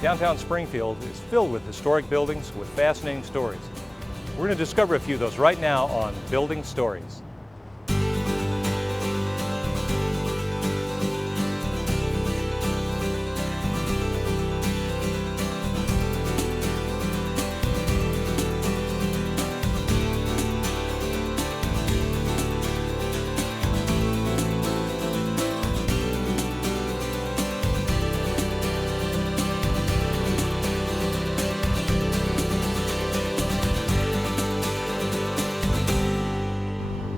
Downtown Springfield is filled with historic buildings with fascinating stories. We're going to discover a few of those right now on Building Stories.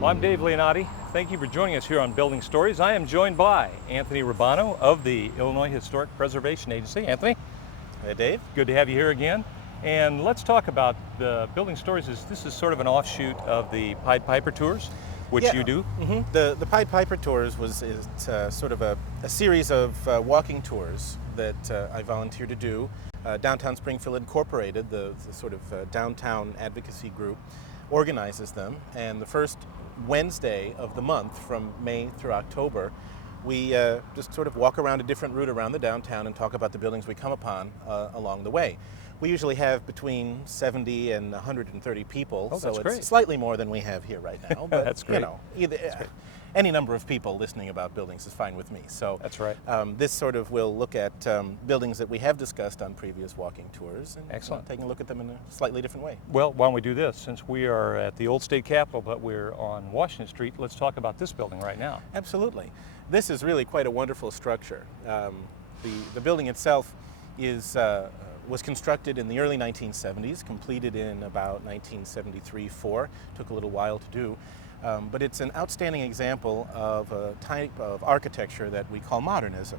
Well, I'm Dave Leonatti. Thank you for joining us here on Building Stories. I am joined by Anthony Rubano of the Illinois Historic Preservation Agency. Anthony. Hey, Dave. Good to have you here again. And let's talk about the Building Stories. This is sort of an offshoot of the Pied Piper Tours, which you do. Mm-hmm. The Pied Piper Tours is sort of a series of walking tours that I volunteer to do. Downtown Springfield Incorporated, the sort of downtown advocacy group, organizes them, and the first Wednesday of the month from May through October, we just sort of walk around a different route around the downtown and talk about the buildings we come upon along the way. We usually have between 70 and 130 people, so it's great. Slightly more than we have here right now. But That's great. You know, any number of people listening about buildings is fine with me. So That's right. This sort of will look at buildings that we have discussed on previous walking tours and Excellent. taking a look at them in a slightly different way. Well, why don't we do this? Since we are at the old state capitol, but we're on Washington Street, let's talk about this building right now. Absolutely. This is really quite a wonderful structure. The building itself was constructed in the early 1970s, completed in about 1973-4. Took a little while to do. But it's an outstanding example of a type of architecture that we call modernism.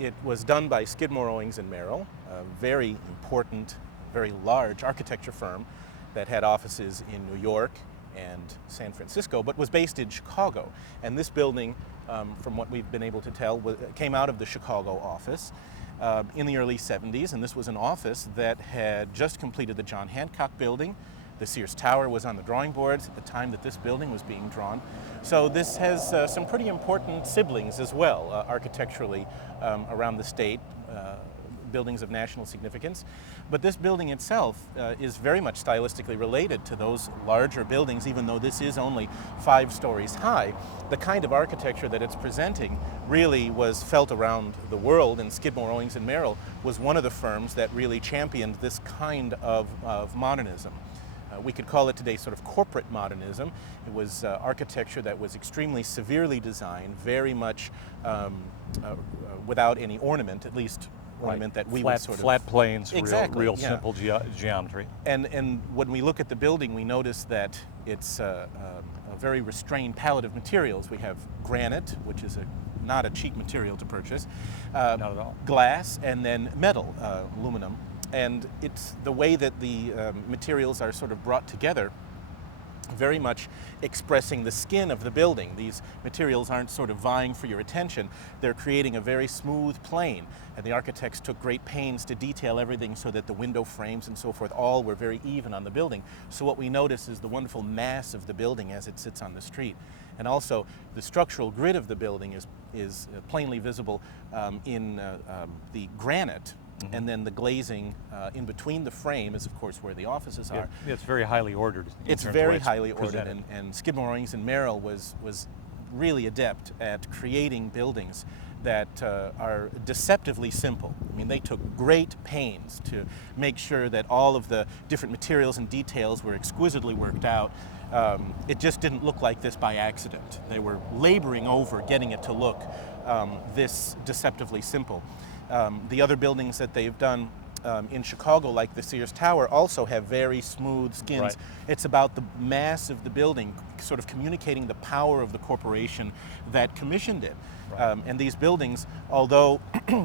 It was done by Skidmore, Owings & Merrill, a very important, very large architecture firm that had offices in New York and San Francisco, but was based in Chicago. And this building, from what we've been able to tell, came out of the Chicago office in the early 70s, and this was an office that had just completed the John Hancock building. The Sears Tower was on the drawing boards at the time that this building was being drawn. So this has some pretty important siblings as well, architecturally, around the state, buildings of national significance. But this building itself is very much stylistically related to those larger buildings, even though this is only 5 stories high. The kind of architecture that it's presenting really was felt around the world, and Skidmore, Owings & Merrill was one of the firms that really championed this kind of modernism. We could call it today sort of corporate modernism. It was architecture that was extremely severely designed, very much without any ornament, at least ornament that we would sort of... Flat planes, exactly, real simple geometry. And when we look at the building, we notice that it's a very restrained palette of materials. We have granite, which is not a cheap material to purchase. Not at all. Glass, and then metal, aluminum. And it's the way that the materials are sort of brought together, very much expressing the skin of the building. These materials aren't sort of vying for your attention. They're creating a very smooth plane. And the architects took great pains to detail everything so that the window frames and so forth all were very even on the building. So what we notice is the wonderful mass of the building as it sits on the street. And also the structural grid of the building is plainly visible in the granite. Mm-hmm. And then the glazing in between the frame is, of course, where the offices are. Yeah, it's very highly ordered. It's very highly ordered, and Skidmore, Owings & Merrill was really adept at creating buildings that are deceptively simple. I mean, they took great pains to make sure that all of the different materials and details were exquisitely worked out. It just didn't look like this by accident. They were laboring over getting it to look this deceptively simple. The other buildings that they've done in Chicago, like the Sears Tower, also have very smooth skins. Right. It's about the mass of the building, sort of communicating the power of the corporation that commissioned it. Right. And these buildings, although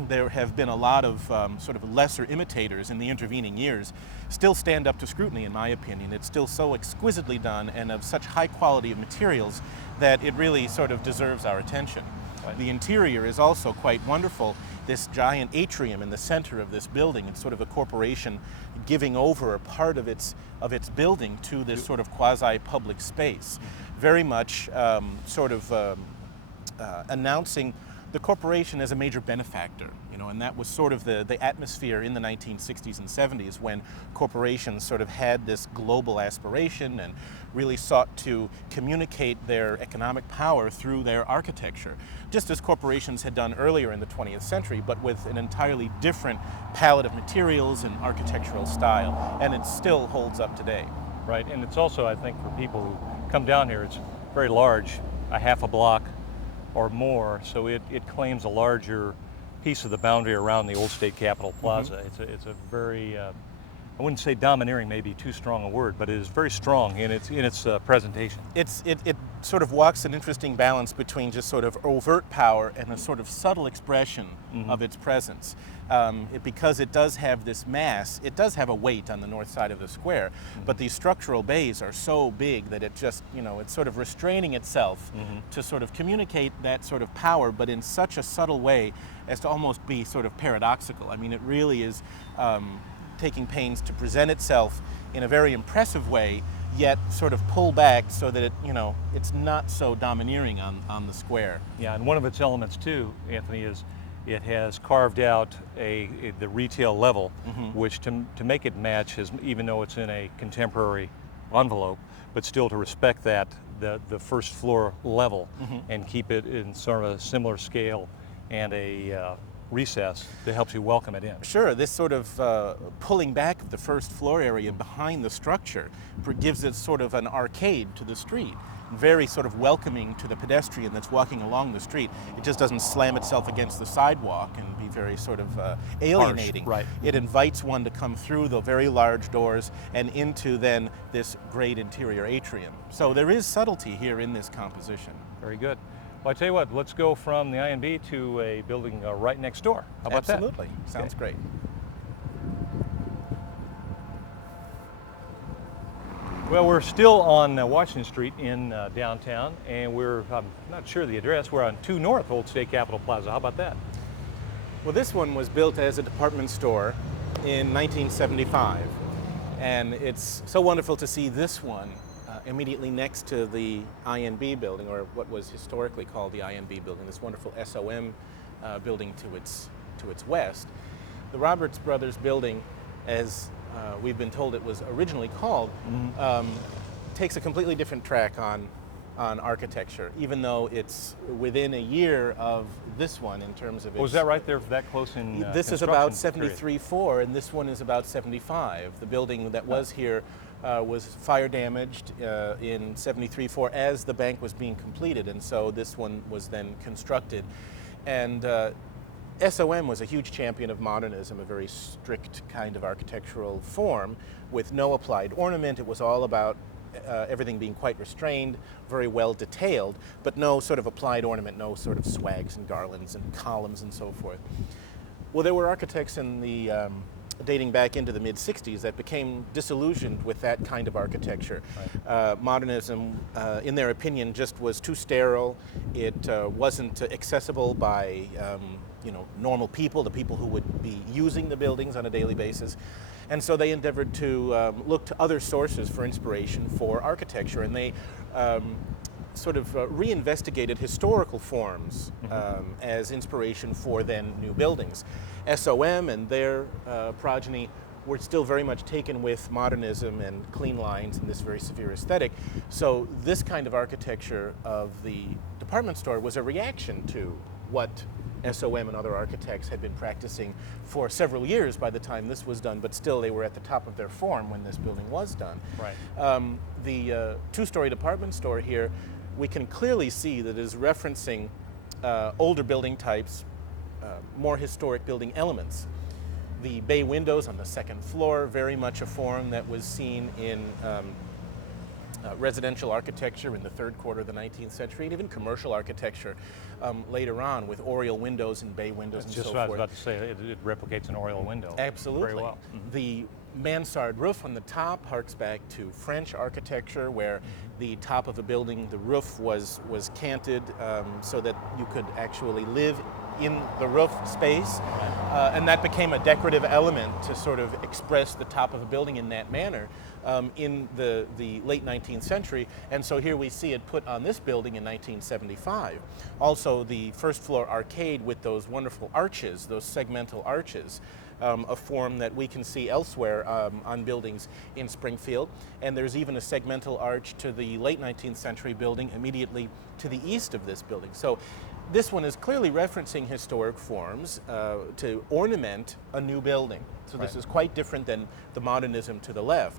there have been a lot of sort of lesser imitators in the intervening years, still stand up to scrutiny, in my opinion. It's still so exquisitely done and of such high quality of materials that it really sort of deserves our attention. Right. The interior is also quite wonderful. This giant atrium in the center of this building, it's sort of a corporation giving over a part of its building to this sort of quasi-public space. Very much announcing the corporation as a major benefactor, and that was sort of the atmosphere in the 1960s and 70s when corporations sort of had this global aspiration and really sought to communicate their economic power through their architecture, just as corporations had done earlier in the 20th century, but with an entirely different palette of materials and architectural style, and it still holds up today. Right, and it's also, I think, for people who come down here, it's very large, a half a block or more, so it claims a larger piece of the boundary around the old State Capitol Plaza. It's a very, I wouldn't say domineering, maybe too strong a word, but it is very strong in its presentation. It sort of walks an interesting balance between just sort of overt power and a sort of subtle expression of its presence. Because it does have this mass, it does have a weight on the north side of the square, but these structural bays are so big that it just, it's sort of restraining itself to sort of communicate that sort of power, but in such a subtle way as to almost be sort of paradoxical. I mean, it really is taking pains to present itself in a very impressive way, yet sort of pull back so that it's not so domineering on the square. Yeah, and one of its elements too, Anthony, is it has carved out the retail level, which to make it match, even though it's in a contemporary envelope, but still to respect that the first floor level and keep it in sort of a similar scale and a recess that helps you welcome it in. Sure, this sort of pulling back of the first floor area behind the structure gives it sort of an arcade to the street, very sort of welcoming to the pedestrian that's walking along the street. It just doesn't slam itself against the sidewalk and be very sort of alienating. Harsh, right. It invites one to come through the very large doors and into then this great interior atrium. So there is subtlety here in this composition. Very good. Well, I tell you what, let's go from the INB to a building right next door. How about that? Absolutely. Sounds great. Well, we're still on Washington Street in downtown, and I'm not sure the address, we're on 2 North Old State Capitol Plaza. How about that? Well, this one was built as a department store in 1975, and it's so wonderful to see this one immediately next to the INB building, or what was historically called the INB building, this wonderful SOM building to its west. The Roberts Brothers building, as we've been told it was originally called, takes a completely different track on architecture, even though it's within a year of this one in terms of its... Oh, is that right there, that close in This is about 73-4, and this one is about 75. The building that was here was fire damaged in 73-4 as the bank was being completed, and so this one was then constructed. And SOM was a huge champion of modernism, a very strict kind of architectural form with no applied ornament. It was all about everything being quite restrained, very well detailed, but no sort of applied ornament, no sort of swags and garlands and columns and so forth. Well, there were architects in the dating back into the mid-60s that became disillusioned with that kind of architecture. Right. Modernism, in their opinion, just was too sterile. It wasn't accessible by normal people, the people who would be using the buildings on a daily basis. And so they endeavored to look to other sources for inspiration for architecture, and they sort of reinvestigated historical forms as inspiration for then new buildings. SOM and their progeny were still very much taken with modernism and clean lines and this very severe aesthetic. So this kind of architecture of the department store was a reaction to what SOM and other architects had been practicing for several years by the time this was done, but still they were at the top of their form when this building was done. Right. The two-story department store here, we can clearly see that it is referencing older building types, more historic building elements. The bay windows on the second floor, very much a form that was seen in residential architecture in the third quarter of the 19th century, and even commercial architecture later on with oriel windows and bay windows and so Just forth. what I was about to say. It replicates an oriel window. Absolutely. Very well. The mansard roof on the top harks back to French architecture, where the top of a building, the roof was canted so that you could actually live in the roof space, and that became a decorative element to sort of express the top of a building in that manner in the late 19th century. And so here we see it put on this building in 1975. Also, the first floor arcade with those wonderful arches, those segmental arches, a form that we can see elsewhere on buildings in Springfield. And there's even a segmental arch to the late 19th century building immediately to the east of this building. So this one is clearly referencing historic forms to ornament a new building. So this is quite different than the modernism to the left.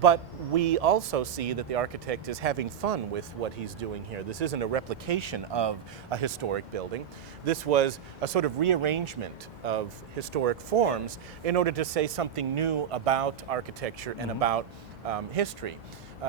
But we also see that the architect is having fun with what he's doing here. This isn't a replication of a historic building. This was a sort of rearrangement of historic forms in order to say something new about architecture and about history.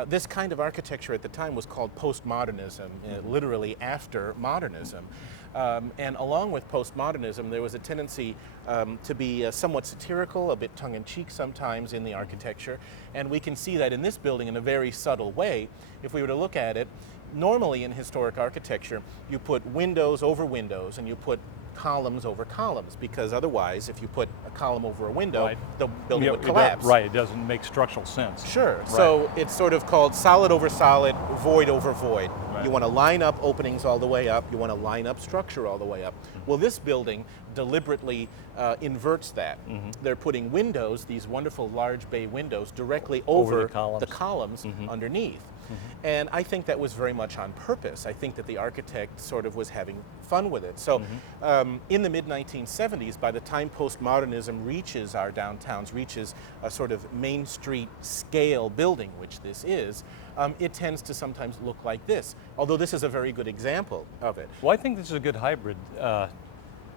This kind of architecture at the time was called postmodernism, literally after modernism. And along with postmodernism, there was a tendency to be somewhat satirical, a bit tongue-in-cheek sometimes in the architecture. And we can see that in this building in a very subtle way. If we were to look at it, normally in historic architecture, you put windows over windows and you put columns over columns, because otherwise, if you put a column over a window, the building would collapse. Right, it doesn't make structural sense. Sure. Right. So it's sort of called solid over solid, void over void. Right. You want to line up openings all the way up. You want to line up structure all the way up. Well, this building deliberately inverts that. They're putting windows, these wonderful large bay windows, directly over the columns underneath. And I think that was very much on purpose. I think that the architect sort of was having fun with it. So in the mid-1970s, by the time postmodernism reaches our downtowns, reaches a sort of Main Street scale building, which this is, it tends to sometimes look like this, although this is a very good example of it. Well, I think this is a good hybrid,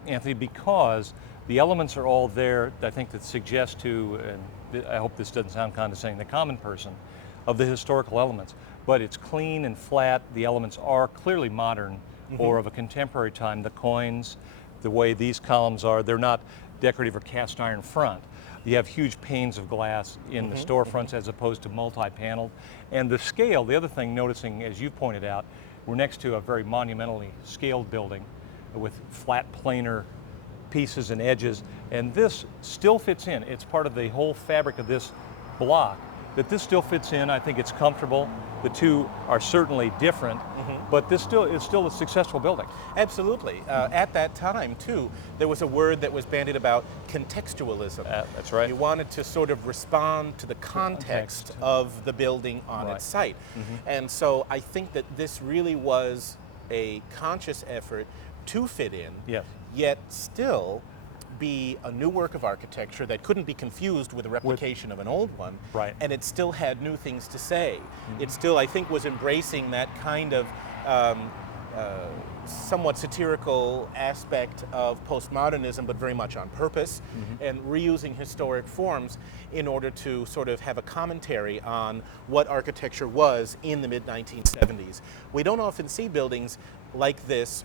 Anthony, because the elements are all there, I think, that suggest to, and I hope this doesn't sound condescending, the common person, of the historical elements, but it's clean and flat. The elements are clearly modern or of a contemporary time. The coins, the way these columns are, they're not decorative or cast iron front. You have huge panes of glass in the storefronts as opposed to multi-paneled. And the scale, the other thing, noticing, as you pointed out, we're next to a very monumentally scaled building with flat planar pieces and edges, and this still fits in. It's part of the whole fabric of this block. That this still fits in. I think it's comfortable. The two are certainly different, but this is still a successful building. Absolutely. At that time, too, there was a word that was bandied about contextualism. That's right. You wanted to sort of respond to the context of the building on its site. And so I think that this really was a conscious effort to fit in, yet still be a new work of architecture that couldn't be confused with a replication of an old one. Right. And it still had new things to say. It still, I think, was embracing that kind of somewhat satirical aspect of postmodernism, but very much on purpose, and reusing historic forms in order to sort of have a commentary on what architecture was in the mid-1970s. We don't often see buildings like this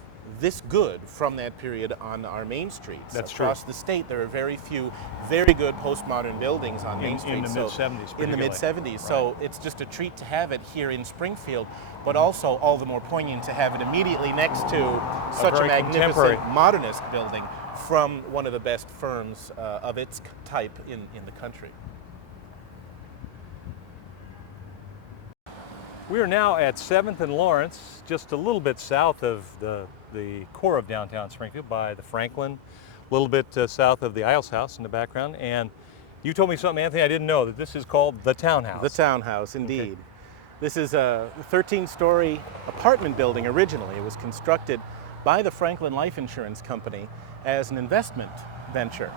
good from that period on our main streets. That's Across the state, there are very few very good postmodern buildings on Main Street. In the mid-70s. In the mid-70s. So it's just a treat to have it here in Springfield, but also all the more poignant to have it immediately next to such a magnificent modernist building from one of the best firms of its type in the country. We are now at 7th and Lawrence, just a little bit south of the core of downtown Springfield by the Franklin, a little bit south of the Isles House in the background. And you told me something, Anthony, I didn't know, that this is called the Townhouse. The Townhouse, indeed. Okay. This is a 13-story apartment building originally. It was constructed by the Franklin Life Insurance Company as an investment venture.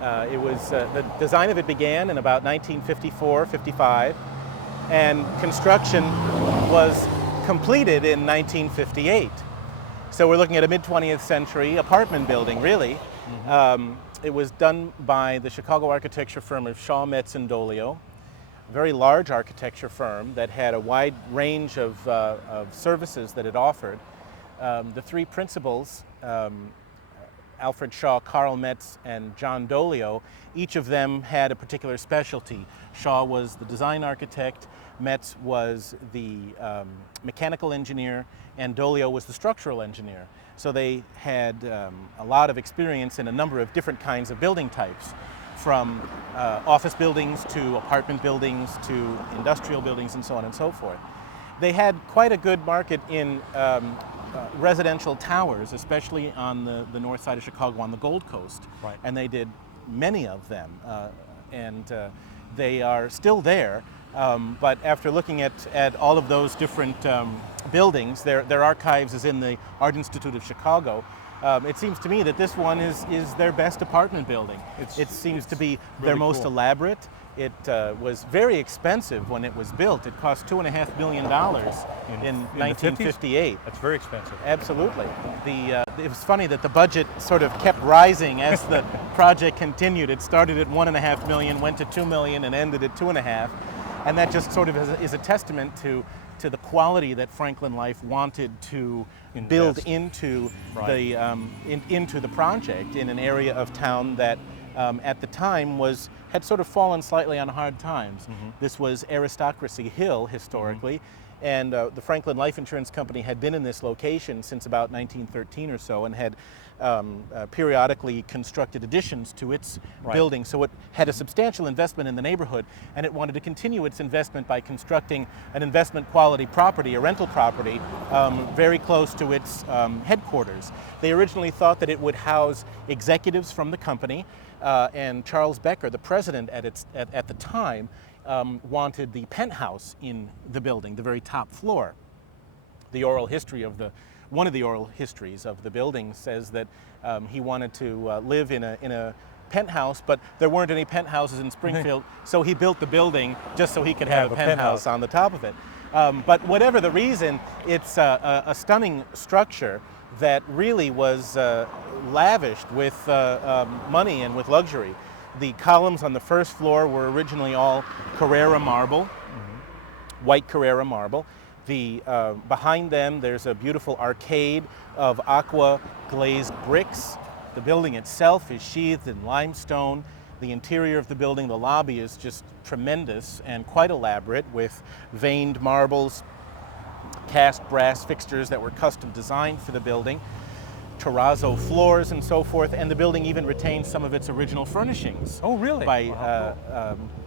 The design of it began in about 1954-55. And construction was completed in 1958. So we're looking at a mid-20th century apartment building, really. It was done by the Chicago architecture firm of Shaw, Metz, and Dolio. very large architecture firm that had a wide range of services that it offered. The three principals, Alfred Shaw, Karl Metz, and John Dolio, each of them had a particular specialty. Shaw was the design architect, Metz was the mechanical engineer, and Dolio was the structural engineer. So they had a lot of experience in a number of different kinds of building types, from office buildings to apartment buildings to industrial buildings and so on and so forth. They had quite a good market in residential towers, especially on the north side of Chicago on the Gold Coast. Right. And they did many of them. They are still there. But after looking at all of those different buildings, their archives is in the Art Institute of Chicago. It seems to me that this one is their best apartment building. It seems to be really their most cool. Elaborate. It was very expensive when it was built. It cost $2.5 million in 1958. That's very expensive. Absolutely. It was funny that the budget sort of kept rising as the project continued. It started at $1.5 million, went to $2 million, and ended at $2.5. And that just sort of is a testament to the quality that Franklin Life wanted to build into into the project in an area of town that at the time had sort of fallen slightly on hard times. Mm-hmm. This was Aristocracy Hill historically, and the Franklin Life Insurance Company had been in this location since about 1913 or so, and had periodically constructed additions to its building. So it had a substantial investment in the neighborhood, and it wanted to continue its investment by constructing an investment quality property, a rental property, very close to its headquarters. They originally thought that it would house executives from the company, and Charles Becker, the president at the time, wanted the penthouse in the building, the very top floor. The oral history of one of the oral histories of the building says that he wanted to live in a penthouse, but there weren't any penthouses in Springfield, so he built the building just so he could have a penthouse on the top of it. But whatever the reason, it's a stunning structure that really was lavished with money and with luxury. The columns on the first floor were originally all Carrara marble, white Carrara marble. Behind them, there's a beautiful arcade of aqua glazed bricks. The building itself is sheathed in limestone. The interior of the building, the lobby, is just tremendous and quite elaborate, with veined marbles, cast brass fixtures that were custom designed for the building, terrazzo floors and so forth, and the building even retains some of its original furnishings. Oh, really? By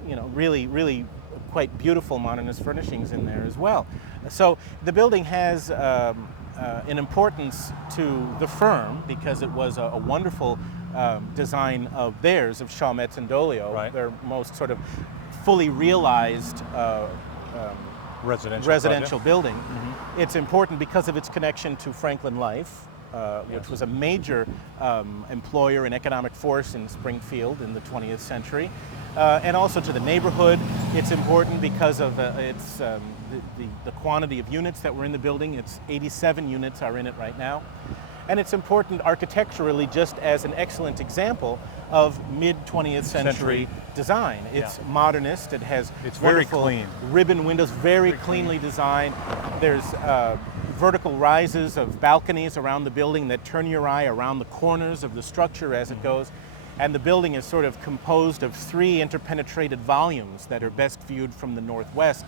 really quite beautiful modernist furnishings in there as well. So the building has an importance to the firm because it was a wonderful design of theirs, of Shaw, Metz, and Dolio, their most sort of fully realized residential building. Mm-hmm. It's important because of its connection to Franklin Life, which was a major employer and economic force in Springfield in the 20th century. And also to the neighborhood. It's important because of the quantity of units that were in the building. It's 87 units are in it right now. And it's important architecturally just as an excellent example of mid-20th century design. It's modernist. It has very clean ribbon windows, very cleanly designed. There's vertical rises of balconies around the building that turn your eye around the corners of the structure as it goes. And the building is sort of composed of three interpenetrated volumes that are best viewed from the northwest.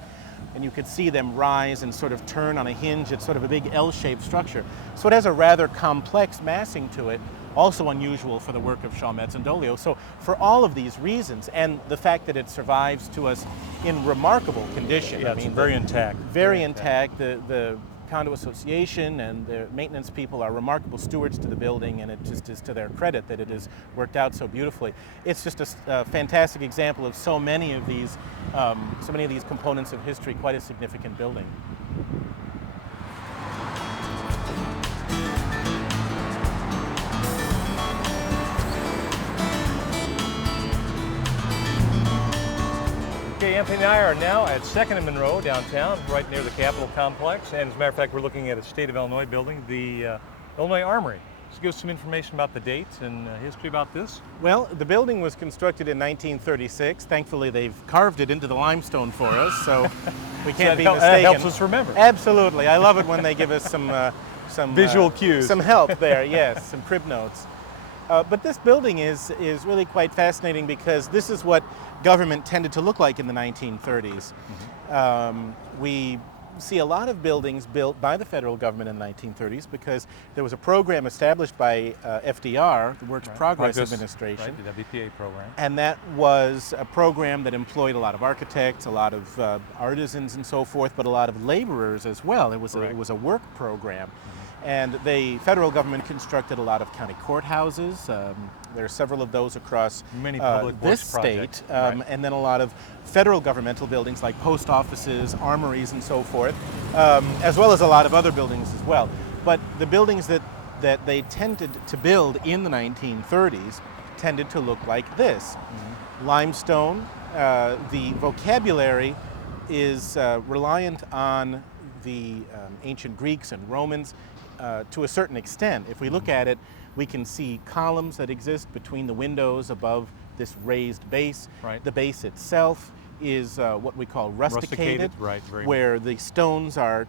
And you could see them rise and sort of turn on a hinge. It's sort of a big L-shaped structure. So it has a rather complex massing to it, also unusual for the work of Shaw, Metz, and Dolio. So for all of these reasons, and the fact that it survives to us in remarkable condition. Yeah, I mean, very intact. Very intact. The Condo Association and the maintenance people are remarkable stewards to the building, and it just is to their credit that it has worked out so beautifully. It's just a fantastic example of so many of these components of history, quite a significant building. Okay, Anthony and I are now at 2nd and Monroe downtown, right near the Capitol complex. And as a matter of fact, we're looking at a state of Illinois building, the Illinois Armory. Just give us some information about the dates and history about this. Well, the building was constructed in 1936. Thankfully, they've carved it into the limestone for us, so we can't be mistaken. That helps us remember. Absolutely. I love it when they give us some visual cues. Some help there, yes, some crib notes. But this building is really quite fascinating because this is what government tended to look like in the 1930s. We see a lot of buildings built by the federal government in the 1930s because there was a program established by FDR, the Works Progress Administration. Right, the WPA program. And that was a program that employed a lot of architects, a lot of artisans and so forth, but a lot of laborers as well. It was a work program. And the federal government constructed a lot of county courthouses. There are several of those across many public this works state, projects. And then a lot of federal governmental buildings like post offices, armories, and so forth, as well as a lot of other buildings as well. But the buildings that they tended to build in the 1930s tended to look like this. Limestone, the vocabulary is reliant on the ancient Greeks and Romans to a certain extent. If we look at it, we can see columns that exist between the windows above this raised base. Right. The base itself is what we call rusticated, right, where the stones are,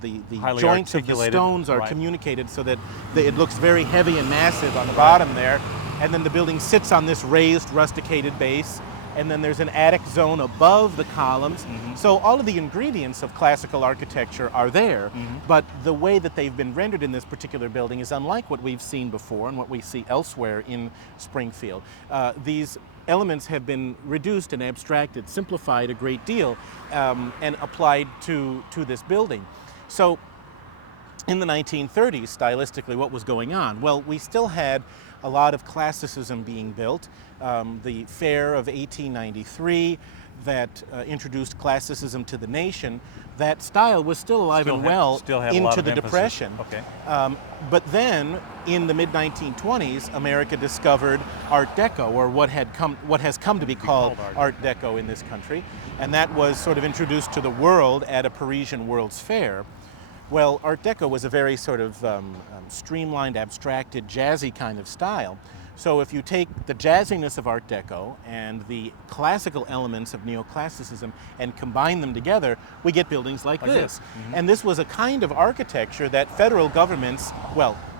the Highly joints of the articulated, stones are right. communicated so that it looks very heavy and massive on the bottom there. And then the building sits on this raised rusticated base. And then there's an attic zone above the columns. So all of the ingredients of classical architecture are there, but the way that they've been rendered in this particular building is unlike what we've seen before and what we see elsewhere in Springfield. These elements have been reduced and abstracted, simplified a great deal, and applied to this building. So in the 1930s, stylistically, what was going on? Well, we still had a lot of classicism being built. The fair of 1893 that introduced classicism to the nation, that style was still alive and well into the Depression. Okay. But then, in the mid-1920s, America discovered Art Deco, or what has come to be called Art Deco in this country, and that was sort of introduced to the world at a Parisian World's Fair. Well, Art Deco was a very sort of streamlined, abstracted, jazzy kind of style. So if you take the jazziness of Art Deco and the classical elements of neoclassicism and combine them together, we get buildings like this. And this was a kind of architecture that federal governments,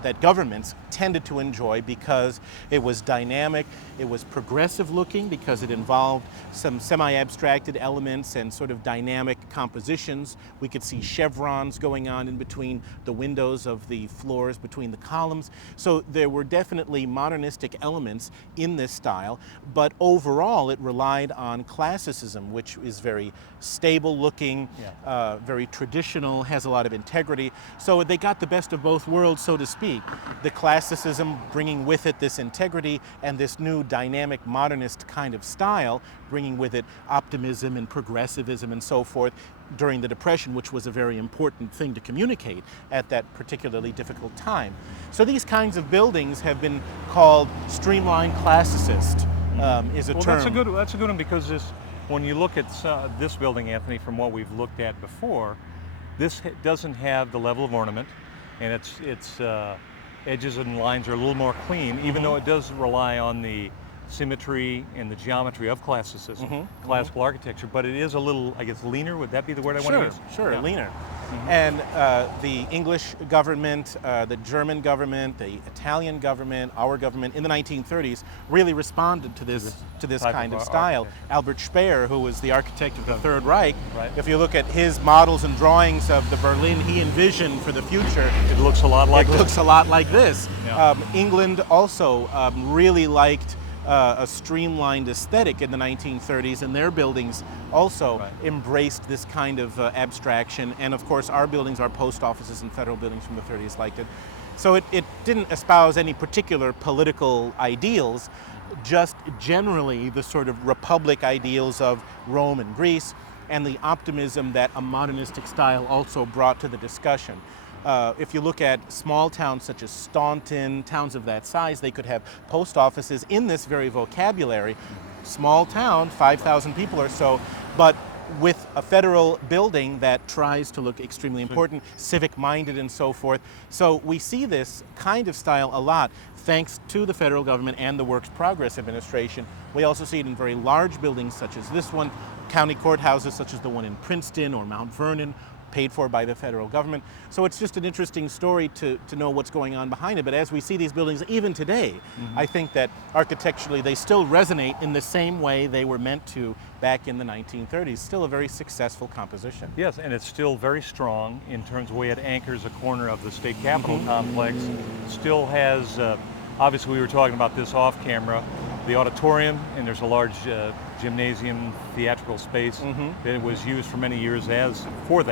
that governments tended to enjoy because it was dynamic, it was progressive looking because it involved some semi-abstracted elements and sort of dynamic compositions. We could see chevrons going on in between the windows of the floors, between the columns. So there were definitely modernistic elements in this style, but overall it relied on classicism, which is very stable looking, very traditional, has a lot of integrity. So they got the best of both worlds, so to speak. The classicism bringing with it this integrity and this new dynamic modernist kind of style, bringing with it optimism and progressivism and so forth during the Depression, which was a very important thing to communicate at that particularly difficult time. So these kinds of buildings have been called streamlined classicist, is a term. That's a good one because when you look at this building, Anthony, from what we've looked at before, this doesn't have the level of ornament, and its edges and lines are a little more clean, even though it does rely on the symmetry and the geometry of classicism, classical architecture, but it is a little, I guess, leaner. Would that be the word I want to use? Sure, leaner. And the English government, the German government, the Italian government, our government in the 1930s really responded to this kind of style. Albert Speer, who was the architect of the Third Reich, if you look at his models and drawings of the Berlin he envisioned for the future, it looks a lot like this. Yeah. England also really liked a streamlined aesthetic in the 1930s, and their buildings also embraced this kind of abstraction. And of course, our buildings, our post offices and federal buildings from the 30s liked it. So it didn't espouse any particular political ideals, just generally the sort of republic ideals of Rome and Greece, and the optimism that a modernistic style also brought to the discussion. If you look at small towns such as Staunton, towns of that size, they could have post offices in this very vocabulary. Small town, 5,000 people or so, but with a federal building that tries to look extremely important, civic-minded and so forth. So we see this kind of style a lot thanks to the federal government and the Works Progress Administration. We also see it in very large buildings such as this one, county courthouses such as the one in Princeton or Mount Vernon, paid for by the federal government. So it's just an interesting story to know what's going on behind it. But as we see these buildings even today, I think that architecturally they still resonate in the same way they were meant to back in the 1930s. Still a very successful composition. Yes, and it's still very strong in terms of the way it anchors a corner of the state capitol complex. Still has, obviously we were talking about this off camera, the auditorium, and there's a large gymnasium theatrical space that was used for many years for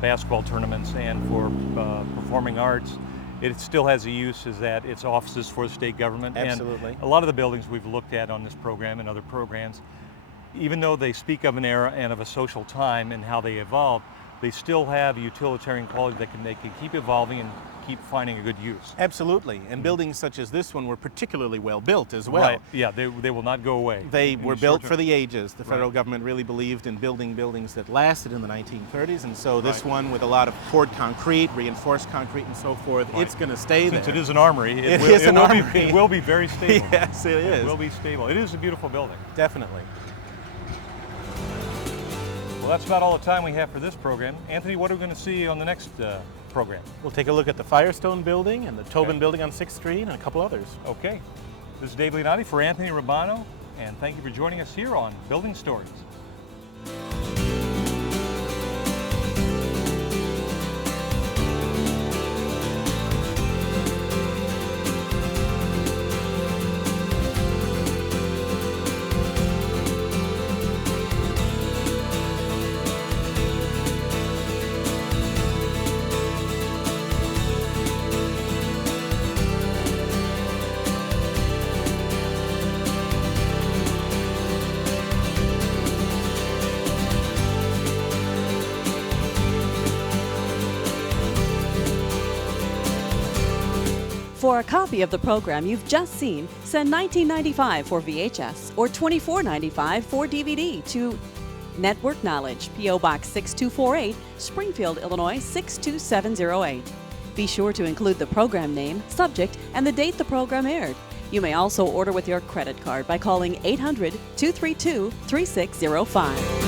basketball tournaments and for performing arts. It still has a use as that it's offices for the state government. Absolutely. And a lot of the buildings we've looked at on this program and other programs, even though they speak of an era and of a social time and how they evolved, they still have utilitarian quality that they can keep evolving and keep finding a good use. Absolutely, and buildings such as this one were particularly well built as well. Right, yeah, they will not go away. They were built for the ages. The federal government really believed in building buildings that lasted in the 1930s, and so this one with a lot of poured concrete, reinforced concrete and so forth, it's going to stay there. Since it is an armory, it will be very stable. Yes, it is. It will be stable. It is a beautiful building. Definitely. Well, that's about all the time we have for this program. Anthony, what are we going to see on the next program? We'll take a look at the Firestone Building and the Tobin Building on 6th Street and a couple others. Okay. This is Dave Leonatti for Anthony Rubano, and thank you for joining us here on Building Stories. For a copy of the program you've just seen, send $19.95 for VHS or $24.95 for DVD to Network Knowledge, P.O. Box 6248, Springfield, Illinois 62708. Be sure to include the program name, subject, and the date the program aired. You may also order with your credit card by calling 800-232-3605.